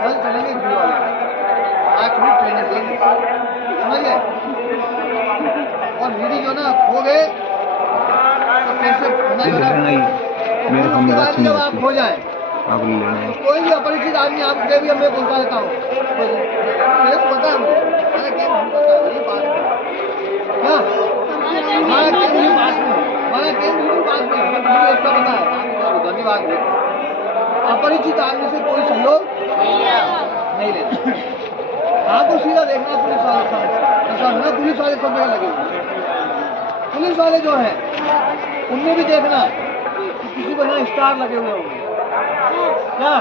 कल चलेंगे वीडियो वाले, आज भी ट्रेनिंग देंगे, समझिए। और वीडियो जो ना खो गए तो कैसे उसके बाद जब आप हो जाए तो कोई भी अपरिचित आदमी आपके भी मैं बोलता रहता हूँ, मेरे को पता है, हमारा गेम हम पता है, ये बात है क्या, हमारा गेम भी पास में, हमारा गेम भी पास में, हमें ऐसा पता है। धन्यवाद। अपरिचित आदमी से कोई सहयोग नहीं लेना, आपको सीधा देखना पुलिस वाले सामने, पुलिस वाले सब जगह लगे, पुलिस वाले जो है उनमें भी देखना किसी को यहाँ स्टार लगे हुए होंगे, क्या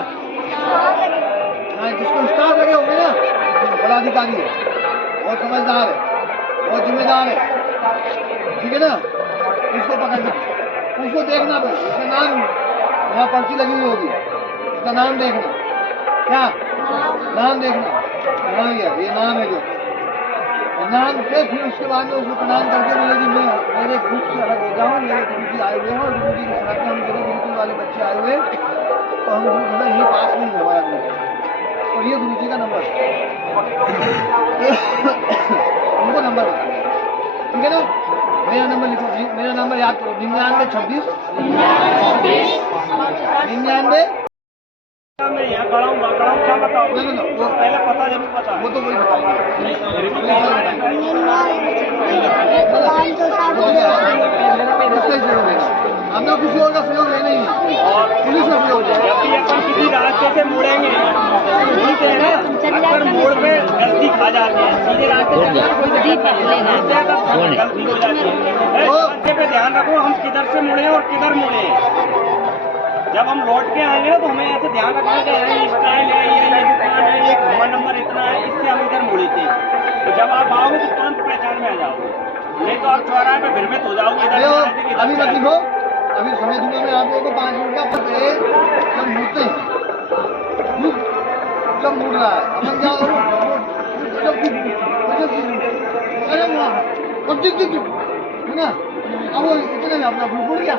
जिसको स्टार लगे होंगे ना बड़ा अधिकारी है, बहुत समझदार है, बहुत जिम्मेदार है, ठीक है ना, उसको पकड़ना, उसको देखना, उसका नाम यहाँ पर्ची लगी हुई होगी, उसका नाम देखना, क्या नाम देखना, नाम ये नाम है जो नाम से, फिर उसके बाद में उसको प्रणाम करके बोले कि मैं मेरे ग्रुप से अलग हो जाऊँ, मेरे गुरु जी आए हुए हैं और गुरु जी के साथ में हम मेरे गुरुकुल वाले बच्चे आए हुए हैं, तो हम मतलब यही पास में ही हमारा ग्रुप, और ये गुरु जी का नंबर उनको नंबर बता, ठीक है ना, मेरा नंबर लिखो, मेरा नंबर याद करो, 9926 99। मैं यहाँ खड़ा हूँ क्या बताओ, वो पहले पता जरूर बता, वो तो वही बताएंगे, हमने किसी और का सहयोग लेना ही नहीं, पुलिस का सहयोग। जब भी अपन किसी रास्ते से मुड़ेंगे ठीक है ना, अक्सर मोड़ पे गलती खा जाते हैं, सीधे रास्ते से कोई गलती हो जाती है, रास्ते पे ध्यान रखो हम किधर से मुड़े और किधर मुड़े। जब हम लौट के आएंगे ना तो हमें ऐसे ध्यान रखना है कि ये स्टाइल है, ये दुकान है, ये घुमा नंबर इतना है, इससे हम इधर मुड़े थे, तो जब आप आओगे तो तुरंत पहचान में आ जाओगे, नहीं तो आप चौराहे पे भ्रमित हो जाओगे। अभी मत लिखो, अभी समय दूंगा मैं आप लोगों को 5 मिनट का, पकड़े जब मुड़ते हैं, जब मुड़ रहा है अपन क्या करो, अरे वहाँ है ना, अब वो इतने में अपना मुड़ गया,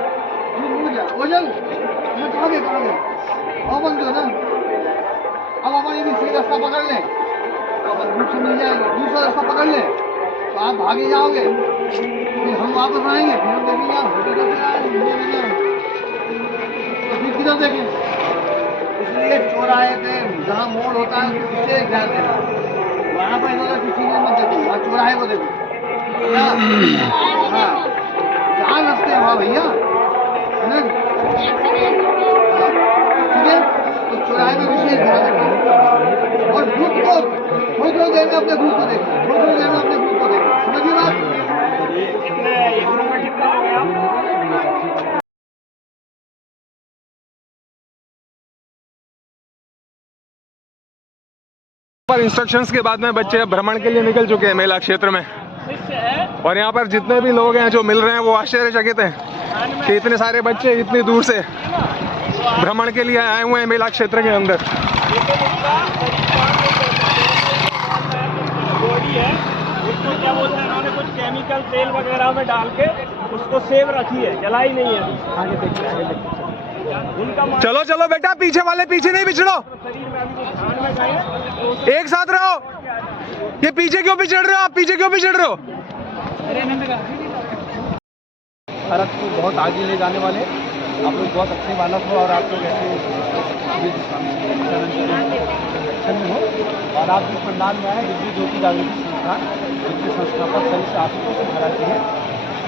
वो जल कहाँ गए अपन जो है ना, अब अपन यदि सही रास्ता पकड़ लें तो अपन ग्रुप से मिल जाएंगे, दूसरा रास्ता पकड़ लें तो आप भागे जाओगे, फिर हम वापस आएंगे, फिर हम देखेंगे आप होटल कैसे आए, तो फिर किधर देखें, इसलिए चौराहे पे जहाँ मोड़ होता है उससे ध्यान देना, वहाँ पर इन्होंने किसी ने मत देखो, वहाँ चौराहे को देखो, हाँ जहाँ रास्ते हैं वहाँ भैया है ना, ठीक है, तो चौराहे में विशेष ध्यान रखना, और ग्रुप को थोड़ी थोड़ी देर में अपने ग्रुप को देखना, थोड़ी थोड़ी देर में अपने ग्रुप को देखना, समझिए बात। पर इंस्ट्रक्शंस के बाद में बच्चे भ्रमण के लिए निकल चुके हैं मेला क्षेत्र में, और यहाँ पर जितने भी लोग हैं जो मिल रहे हैं वो आश्चर्यचकित हैं कि इतने सारे बच्चे इतनी दूर से भ्रमण के लिए आए हुए हैं मेला क्षेत्र के अंदर। बॉडी है उसको क्या बोलते हैं, उन्होंने कुछ केमिकल तेल वगैरह में डाल के उसको सेव रखी है, जलाई नहीं है अभी। चलो चलो बेटा, पीछे वाले पीछे नहीं बिछड़ो, एक साथ रहो। ये पीछे क्यों बिछड़ रहे हो आप, पीछे क्यों बिछड़ रहे हो? भारत को बहुत आगे ले जाने वाले आप लोग बहुत अच्छे बालक हो, और आप लोग ऐसे हो, और आप जिस पंडाल में आए दिव्य ज्योति जागृति संस्था, जिसके संस्थापक सदस्य आशुतोष महाराज जी हैं,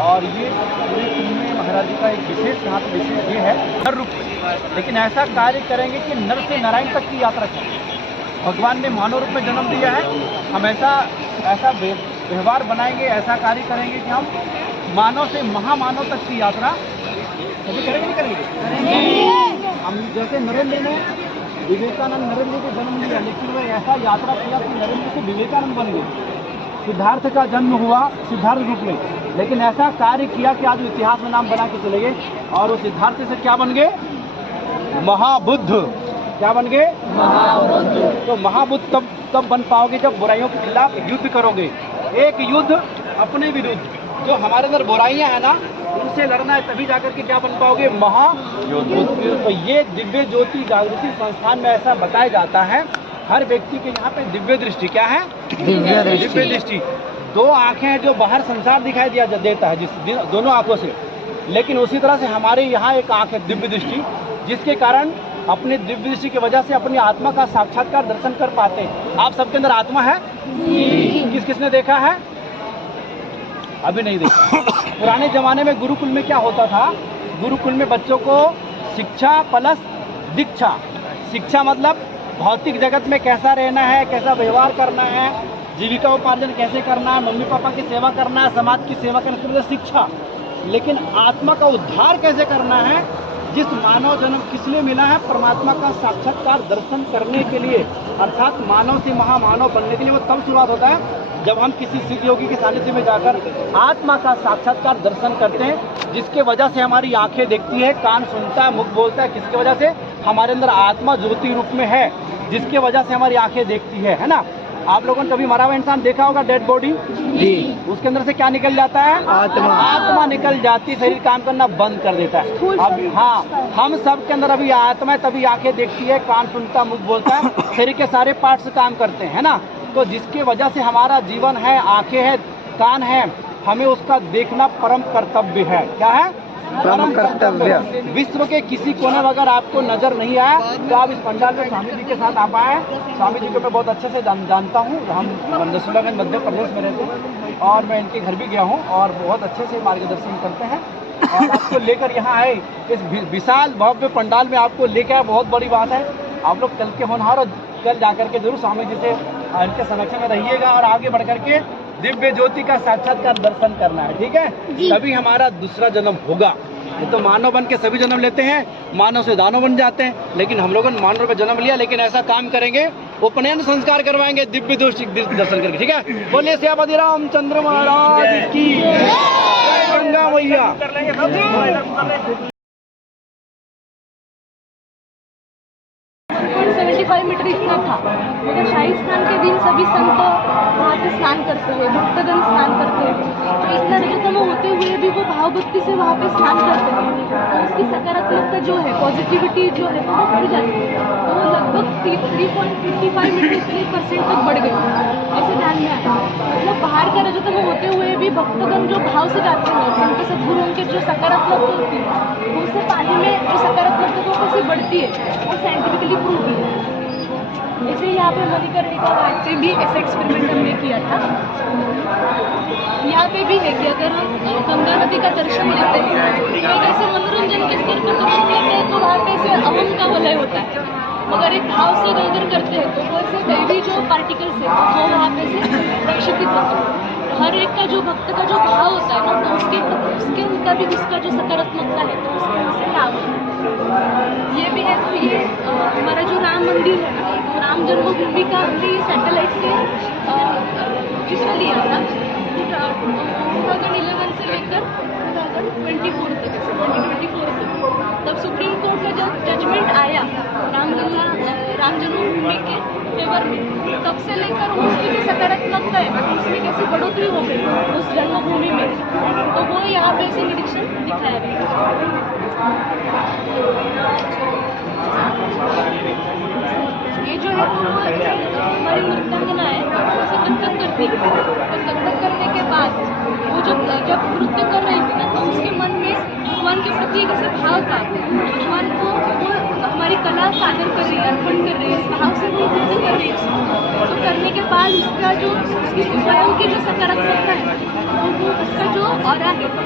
और ये पूरे टीम में महाराज जी का एक विशेष यहाँ पे विशेष ये है नर रूप में, लेकिन ऐसा कार्य करेंगे कि नर से नारायण तक की यात्रा करें। भगवान ने मानव रूप में जन्म दिया है, हम ऐसा व्यवहार बनाएंगे, ऐसा कार्य करेंगे कि हम मानव से महामानव तक की यात्रा कभी करेंगे नहीं करेंगे? हम जैसे नरेंद्र ने विवेकानंद नरेंद्र को जन्म दिया, लेकिन वह ऐसा यात्रा किया कि नरेंद्र से विवेकानंद बन गए। सिद्धार्थ का जन्म हुआ सिद्धार्थ रूप में, लेकिन ऐसा कार्य किया कि आज इतिहास में नाम बना के चले गए, और वो सिद्धार्थ से क्या बन गए? महाबुद्ध। क्या बन गए? महाबुद्ध। तो महाबुद्ध तब बन पाओगे जब बुराइयों के खिलाफ युद्ध करोगे। एक युद्ध अपने विरुद्ध, जो हमारे अंदर बुराइयां हैं ना उनसे लड़ना है, तभी जाकर के क्या बन पाओगे, महायोगी। तो ये दिव्य ज्योति जागृति संस्थान में ऐसा बताया जाता है, हर व्यक्ति के यहाँ पे दिव्य दृष्टि, क्या है, दिव्य दृष्टि। दो आंखें हैं जो बाहर संसार दिखाई देता है दोनों आंखों से, लेकिन उसी तरह से हमारे यहाँ एक आंख है दिव्य दृष्टि, जिसके कारण अपनी दिव्य दृष्टि की वजह से अपनी आत्मा का साक्षात्कार दर्शन कर पाते हैं। आप सबके अंदर आत्मा है? किस किसने देखा है? अभी नहीं देखा। पुराने जमाने में गुरुकुल में क्या होता था, गुरुकुल में बच्चों को शिक्षा प्लस दीक्षा। शिक्षा मतलब भौतिक जगत में कैसा रहना है, कैसा व्यवहार करना है, जीविका उपार्जन कैसे करना है, मम्मी पापा की सेवा करना है, समाज की सेवा करना है, शिक्षा। लेकिन आत्मा का उद्धार कैसे करना है, जिस मानव जन्म किस लिए मिला है, परमात्मा का साक्षात्कार दर्शन करने के लिए, अर्थात मानव से महामानव बनने के लिए। वो तब शुरुआत होता है जब हम किसी सिद्ध योगी के सानिध्य में जाकर आत्मा का साक्षात्कार दर्शन करते हैं, जिसके वजह से हमारी आंखें देखती है, कान सुनता है, मुख बोलता है। किसके वजह से? हमारे अंदर आत्मा ज्योति रूप में है, जिसके वजह से हमारी आंखें देखती है ना। आप लोगों ने कभी मरा हुआ इंसान देखा होगा, डेड बॉडी जी, उसके अंदर से क्या निकल जाता है, आत्मा निकल जाती, शरीर काम करना बंद कर देता है। अब हाँ, हम सब के अंदर अभी आत्मा है, तभी आंखें देखती है, कान सुनता, मुख बोलता है, शरीर के सारे पार्ट्स काम करते हैं ना। तो जिसके वजह से हमारा जीवन है, आंखें हैं, कान है, हमें उसका देखना परम कर्तव्य है। क्या है? परम कर्तव्य। विश्व के किसी कोने में अगर आपको नजर नहीं आया तो आप इस पंडाल में स्वामी जी के साथ आप आए। स्वामी जी को मैं बहुत अच्छे से जानता हूँ, हम नसरुल्लागंज मध्य प्रदेश में रहते हैं और मैं इनके घर भी गया हूँ और बहुत अच्छे से मार्गदर्शन करते हैं। और आपको लेकर यहाँ आए इस विशाल भव्य पंडाल में, आपको लेकर आए, बहुत बड़ी बात है। आप लोग कल के होनहार और कल जाकर के जरूर स्वामी जी से इनके समक्ष में रहिएगा और आगे बढ़ करके दिव्य ज्योति का साक्षात्कार दर्शन करना है, ठीक है? तभी हमारा दूसरा जन्म होगा। ये तो मानव बन के सभी जन्म लेते हैं, मानव से दानव बन जाते हैं, लेकिन हम लोगों ने मानव का जन्म लिया। लेकिन ऐसा काम करेंगे, उपनयन संस्कार करवाएंगे दिव्य ज्योति दर्शन करके, ठीक है? बोलिए श्यामपति रामचंद्र महाराज की जय, गंगा मैया। 75 मीटर इतना था, मगर शाही स्नान के दिन सभी संत वहाँ पे स्नान करते हैं, भक्तगण स्नान करते हैं। तो इतना रजतम होते हुए भी वो भाव भक्ति से वहाँ पे स्नान करते हैं, तो उसकी सकारात्मकता जो है, पॉजिटिविटी जो है वो बढ़ जाती है। तो वो लगभग 3.55 मीटर इतने % तक बढ़ गई, ऐसे ध्यान में आया। मतलब बाहर का रजतम होते हुए भी भक्तगण जो भाव से जाते हैं, संत सद्गुरुओं के जो सकारात्मकता होती है, उससे पानी में जो सकारात्मकता कैसे बढ़ती है वो साइंटिफिकली प्रूव है। जैसे यहाँ पे मणिकर्णिका घाट पे भी ऐसा एक्सपेरिमेंट हमने किया था। यहाँ पे भी है कि अगर हम गंगा नदी का दर्शन लेते हैं, तो ऐसे मनोरंजन के स्तर पर दर्शन लेते हैं तो वहाँ पे ऐसे अहम का वलय होता है, मगर एक भाव से अगर करते हैं तो वो ऐसे दैवी जो पार्टिकल्स है वो वहाँ पे से प्रक्षेपित होते हैं। हर एक का जो भक्त का जो भाव होता है ना, तो उसके मुताबिक उसका जो सकारात्मकता है तो उससे लाभ होता है। ये भी है। तो ये हमारा जो राम मंदिर है ना, तो राम जन्मभूमि का हमने ये सैटेलाइट से चित्र लिया था 2011 से लेकर 2024 तक, 2024 तक। तब सुप्रीम कोर्ट का जब जजमेंट आया राम जन्मभूमि के फेवर में, तब से लेकर उसकी जो सकारात्मकता है, उसमें कैसी बढ़ोतरी हो गई उस जन्मभूमि में, तो वो यहाँ पे ऐसे निरीक्षण दिखाया गया। ये जो है तो हमारी नृत्यांगना है, उसे कथक करती है। तो कथक करने के बाद वो जब नृत्य कर रही थी ना, तो उसके मन में भगवान के प्रति एक ऐसे भाव था, भगवान को वो हमारी कला सादर कर रही है, अर्पण कर रही है, इस भाव से वो नृत्य कर रही है। तो करने के बाद उसका जो उसकी स्वयं की जो सकारात्मकता है, वो उसका जो ऑरा है वो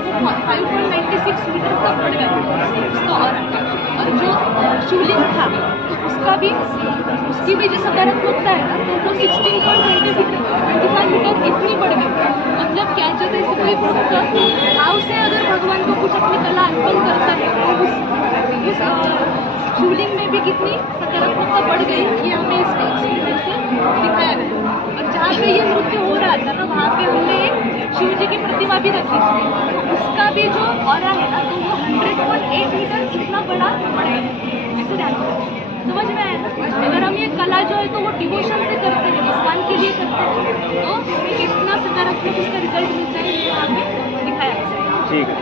5.96 मीटर तक बढ़ गया उसका ऑरा। और जो शिवलिंग था तो उसकी भी जो सकारात्मकता है ना, तो वो 16.25 मीटर इतनी बढ़ गई। मतलब क्या, जब ऐसे कोई भक्त भाव से अगर भगवान को कुछ अपनी कला अर्पण करता है तो उस शिवलिंग में भी कितनी सकारात्मकता बढ़ गई, ये हमें इस एक्सपेरिमेंट से दिखाया गया। और जहाँ पे ये नृत्य हो रहा था ना, वहाँ पे हमने एक शिव जी की प्रतिमा भी रखी थी, तो उसका भी जो ऑरा है ना, तो वो 100.8 मीटर इतना बड़ा बढ़ गया। ऐसे ध्यान समझ में आया ना? अगर हम ये कला जो है तो वो डिवोशन से करते हैं, भगवान के लिए करते हैं, तो कितना सकारात्मक उसका रिजल्ट मिलता है, ये यहाँ पे दिखाया। ठीक है।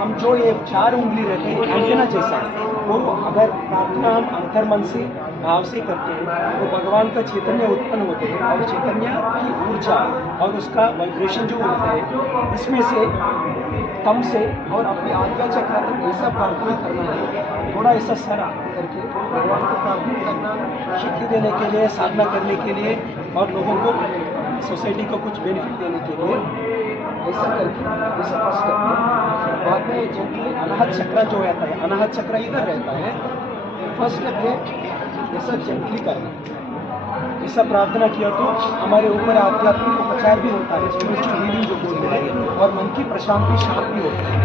हम जो ये 4 उंगली रहते हैं एंटेना जैसा, वो अगर प्रार्थना हम अंतर्मन से भाव से करते हैं तो भगवान का चैतन्य उत्पन्न होते हैं, और चैतन्य की ऊर्जा और उसका वाइब्रेशन जो होता है, इसमें से कम से और अपने आज्ञा चक्र तक ऐसा प्रार्थना करना है, थोड़ा ऐसा सर करके भगवान को प्रार्थना करना, शक्ति देने के लिए, साधना करने के लिए, और लोगों को, सोसाइटी को कुछ बेनिफिट देने के लिए ऐसा करके, ऐसा फर्स्ट करके, बाद में जेंटली अनाहत चक्र जो रहता है, अनाहत चक्र इधर रहता है, फर्स्ट स्टेप है ऐसा जेंटली करना। ऐसा प्रार्थना किया तो हमारे ऊपर आध्यात्मिक उपचार भी होता है, स्पिरिचुअल हीलिंग जो बोलते हैं, और मन की प्रशांति शांति होती है।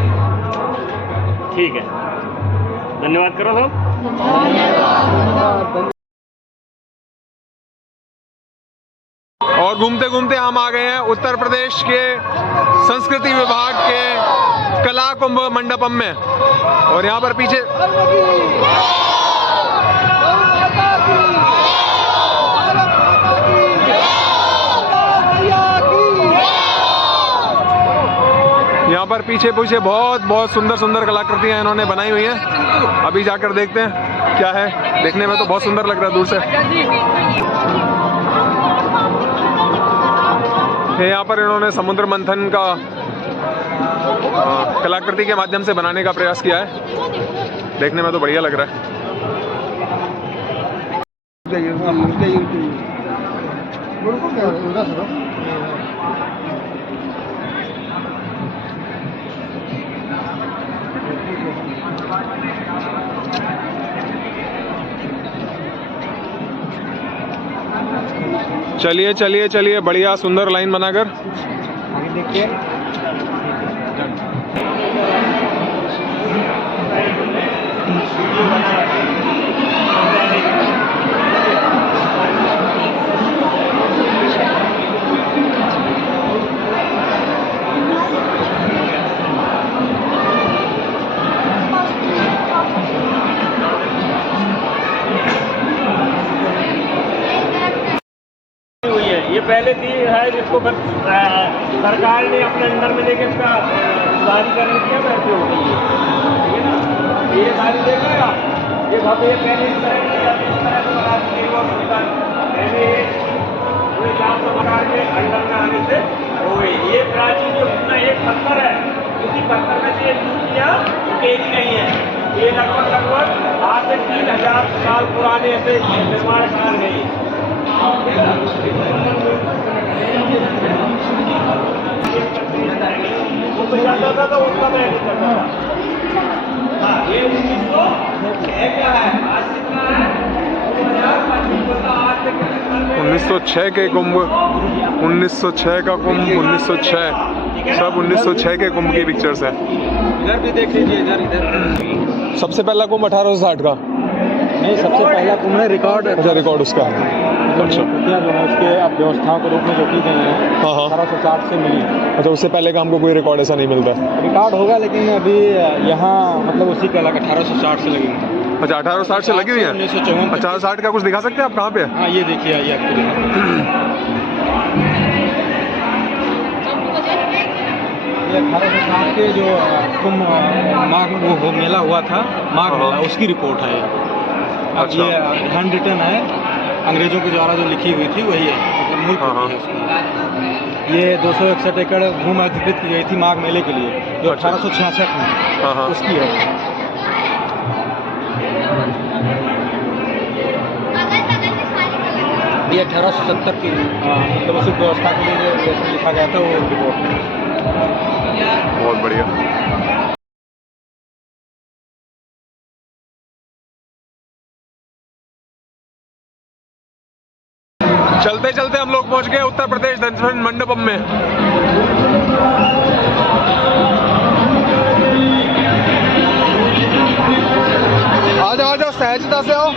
ठीक है, धन्यवाद करो सब। और घूमते घूमते हम आ गए हैं उत्तर प्रदेश के संस्कृति विभाग के कला कुंभ मंडपम में, और यहाँ पर पीछे पीछे बहुत बहुत सुंदर सुंदर कलाकृतियां इन्होंने बनाई हुई हैं। अभी जाकर देखते हैं क्या है। देखने में तो बहुत सुंदर लग रहा है दूर से। यहाँ पर इन्होंने समुद्र मंथन का कलाकृति के माध्यम से बनाने का प्रयास किया है। देखने में तो बढ़िया लग रहा है। चलिए चलिए चलिए, बढ़िया सुंदर लाइन बनाकर आगे देखिए। ये पहले थी है जिसको सरकार ने अपने अंदर में लेके इसका सुधारीकरण किया, वैसे हो गई है, ठीक है ना। ये सारी देखिएगा, ये पहले इस तरह की बना दी गई और पहले पूरे 400 प्रकार के अंडर में आने से हो गई। ये प्राचीन जो अपना एक पत्थर है, उसी पत्थर में से ये मूर्तियाँ टेरी नहीं है। ये लगभग आज से 3000 साल पुराने ऐसे निर्माण कार गई। तो उसका मैं नहीं करता। हाँ, ये 1906 क्या है, आज कितना है 1906 के कुंभ, 1906 का कुंभ, 1906 सब 1906 के कुंभ की पिक्चर्स है। इधर भी देख लीजिए, इधर सबसे पहला कुंभ 1860 का नहीं, सबसे पहला कुंभ है रिकॉर्ड। अच्छा, रिकॉर्ड उसका। अच्छा, जो है उसके अब व्यवस्थाओं के रूप में जो की गई है, हाँ हाँ, 1860 से मिली। अच्छा, उससे पहले का हमको कोई रिकॉर्ड ऐसा नहीं मिलता। रिकॉर्ड होगा, लेकिन अभी यहाँ मतलब उसी का अलग 1860 से लगी। अच्छा, 1860 से लगी हुई है। 1954। 1860 का कुछ दिखा सकते हैं आप? कहाँ पे है? हाँ, ये देखिए, आइए आपको ये 1860 के जो कुंभ माघ वो मेला हुआ था, माघ मेला, उसकी रिपोर्ट है। अब अच्छा। ये हैंड रिटन है, अंग्रेजों के द्वारा जो लिखी हुई थी वही है, मतलब मूल हाँ, कॉपी है उसकी। ये 261 एकड़ भूमि अधिकृत की गई थी माघ मेले के लिए, जो अच्छा। 1866 में, हाँ हाँ, उसकी है। ये 1870 की मतलब उसी व्यवस्था के लिए जो लिखा गया था वो रिपोर्ट है। बहुत बढ़िया। चलते चलते हम लोग पहुंच गए उत्तर प्रदेश दर्शन मंडपम में। आ जाओ सहजता से आओ।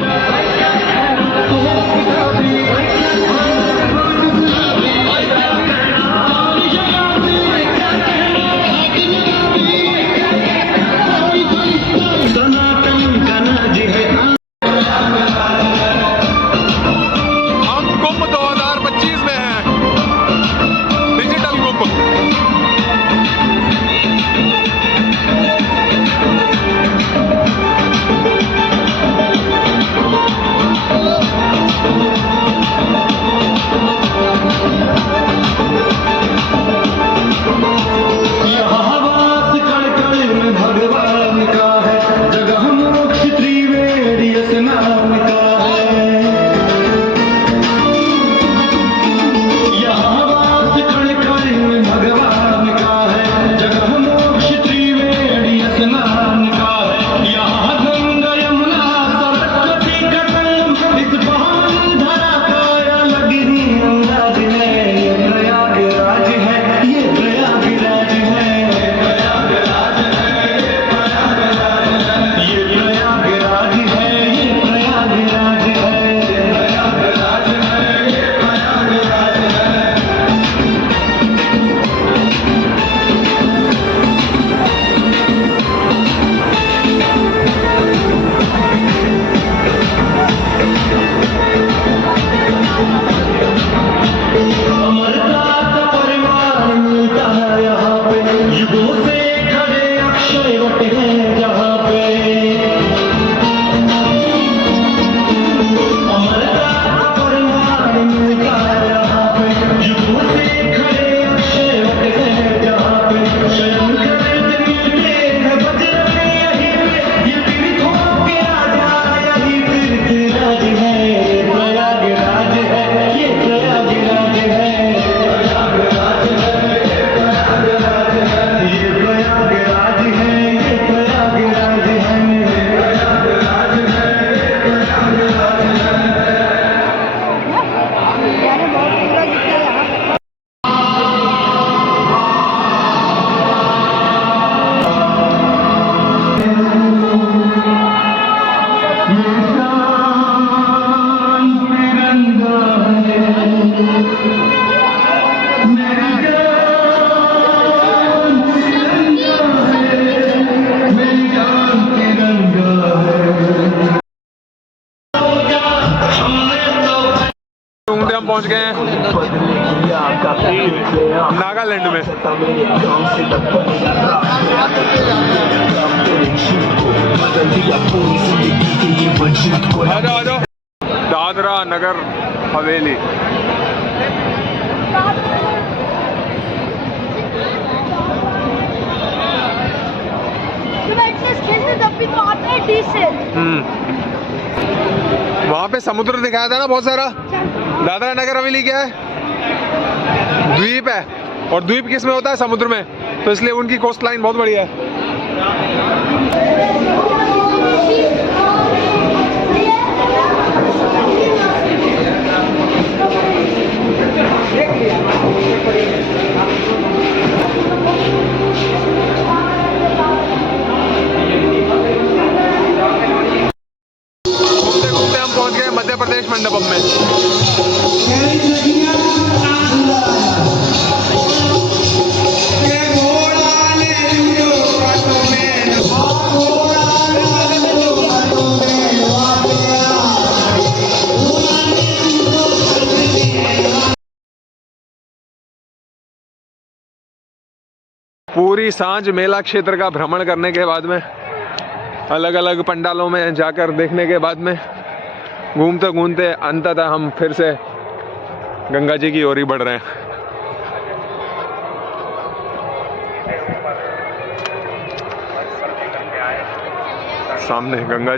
हम पहुंच गए हैं नागालैंड में। आ जाओ आ जाओ, दादरा नगर हवेली। वहां पे समुद्र दिखाया था ना बहुत सारा। दादरा नगर हवेली क्या है? द्वीप है, और द्वीप किस में होता है? समुद्र में, तो इसलिए उनकी कोस्ट लाइन बहुत बढ़िया है। घूमते घूमते हम पहुंच गए मध्य प्रदेश मंडपम में। पूरी सांझ मेला क्षेत्र का भ्रमण करने के बाद में, अलग अलग पंडालों में जाकर देखने के बाद में, घूमते घूमते अंततः हम फिर से गंगा जी की ओर ही बढ़ रहे हैं। सामने गंगा जी।